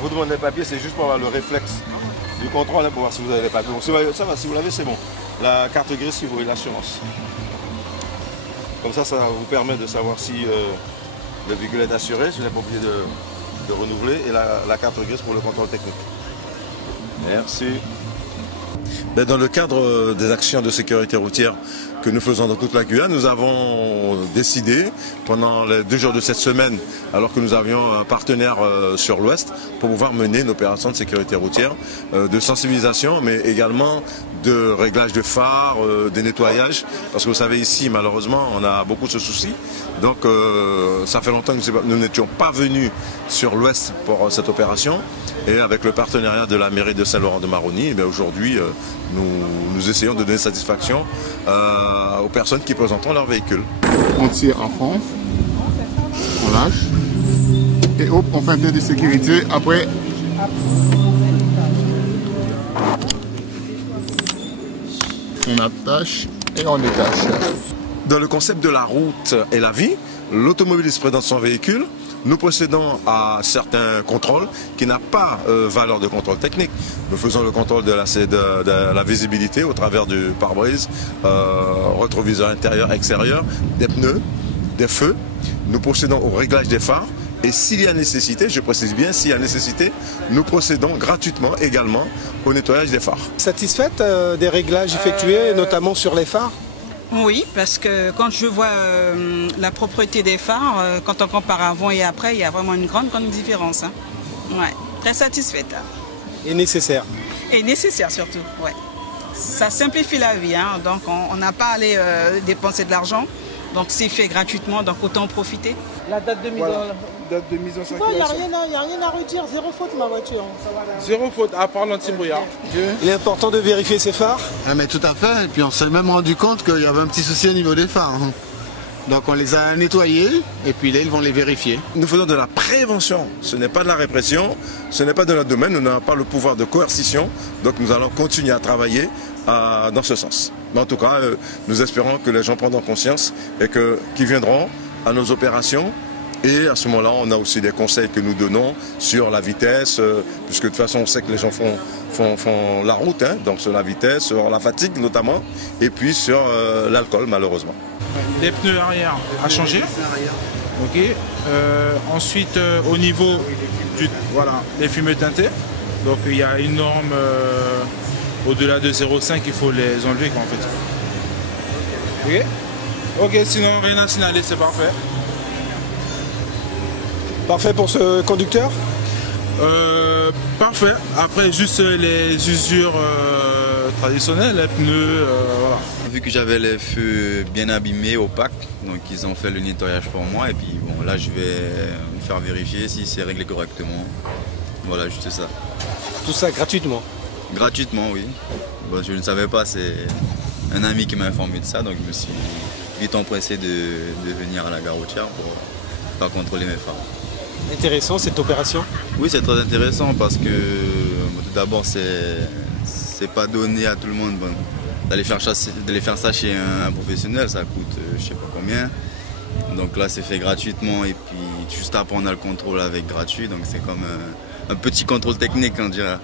vous demande les papiers, c'est juste pour avoir le réflexe du contrôle, hein, pour voir si vous avez les papiers. Bon, ça va, si vous l'avez, c'est bon. La carte grise, si vous voulez l'assurance. Comme ça vous permet de savoir si le véhicule est assuré, si vous n'êtes pas obligé de renouveler, et la carte grise pour le contrôle technique. Merci. Dans le cadre des actions de sécurité routière que nous faisons dans toute la Guyane, nous avons décidé pendant les 2 jours de cette semaine, alors que nous avions un partenaire sur l'Ouest, pour pouvoir mener une opération de sécurité routière, de sensibilisation, mais également de réglage de phares, de nettoyage, parce que vous savez ici malheureusement on a beaucoup de soucis, donc ça fait longtemps que nous n'étions pas venus sur l'Ouest pour cette opération, et avec le partenariat de la mairie de Saint-Laurent-de-Maroni, aujourd'hui nous essayons de donner satisfaction aux personnes qui présentent leur véhicule. On tire en fond, on lâche, et hop, on fait un peu de sécurité, après on attache et on détache. Dans le concept de la route et la vie, l'automobiliste présente son véhicule. Nous procédons à certains contrôles qui n'ont pas valeur de contrôle technique. Nous faisons le contrôle de la visibilité au travers du pare-brise, rétroviseur intérieur, extérieur, des pneus, des feux. Nous procédons au réglage des phares. Et s'il y a nécessité, je précise bien, s'il y a nécessité, nous procédons gratuitement également au nettoyage des phares. Satisfaite des réglages effectués, notamment sur les phares? Oui, parce que quand je vois la propreté des phares, quand on compare avant et après, il y a vraiment une grande différence. Hein. Ouais, très satisfaite. Et nécessaire. Et nécessaire surtout, ouais. Ça simplifie la vie, hein. Donc on n'a pas à aller dépenser de l'argent. Donc c'est fait gratuitement, donc autant en profiter. La date de mise date de mise en circulation. Il n'y a rien à redire, zéro faute ma voiture. Zéro faute, à part l'anti-brouillard. Il est important de vérifier ses phares. Ah, mais tout à fait, et puis on s'est même rendu compte qu'il y avait un petit souci au niveau des phares. Donc on les a nettoyés, et puis là ils vont les vérifier. Nous faisons de la prévention, ce n'est pas de la répression, ce n'est pas de notre domaine, nous n'avons pas le pouvoir de coercition, donc nous allons continuer à travailler dans ce sens. Mais en tout cas, nous espérons que les gens prendront conscience et qu'ils viendront à nos opérations. Et à ce moment-là, on a aussi des conseils que nous donnons sur la vitesse, puisque de toute façon, on sait que les gens font la route, hein, donc sur la vitesse, sur la fatigue notamment, et puis sur l'alcool malheureusement. Les pneus arrière à changer. Ok. Ensuite, au niveau des fumées teintées, donc il y a une norme au-delà de 0,5, il faut les enlever en fait. Ok, sinon rien à signaler, c'est parfait. Parfait pour ce conducteur? Parfait. Après, juste les usures traditionnelles, les pneus, voilà. Vu que j'avais les feux bien abîmés, opaques, donc ils ont fait le nettoyage pour moi. Et puis bon, là, je vais me faire vérifier si c'est réglé correctement. Voilà, juste ça. Tout ça gratuitement? Gratuitement, oui. Bon, je ne savais pas, c'est un ami qui m'a informé de ça, donc je me suis vite empressé de venir à la gare routière pour faire contrôler mes phares. Intéressant cette opération? Oui, c'est très intéressant parce que tout d'abord, c'est pas donné à tout le monde. Bon, d'aller faire ça chez un professionnel, ça coûte je sais pas combien. Donc là, c'est fait gratuitement et puis juste après, on a le contrôle avec gratuit. Donc c'est comme un petit contrôle technique, on dirait.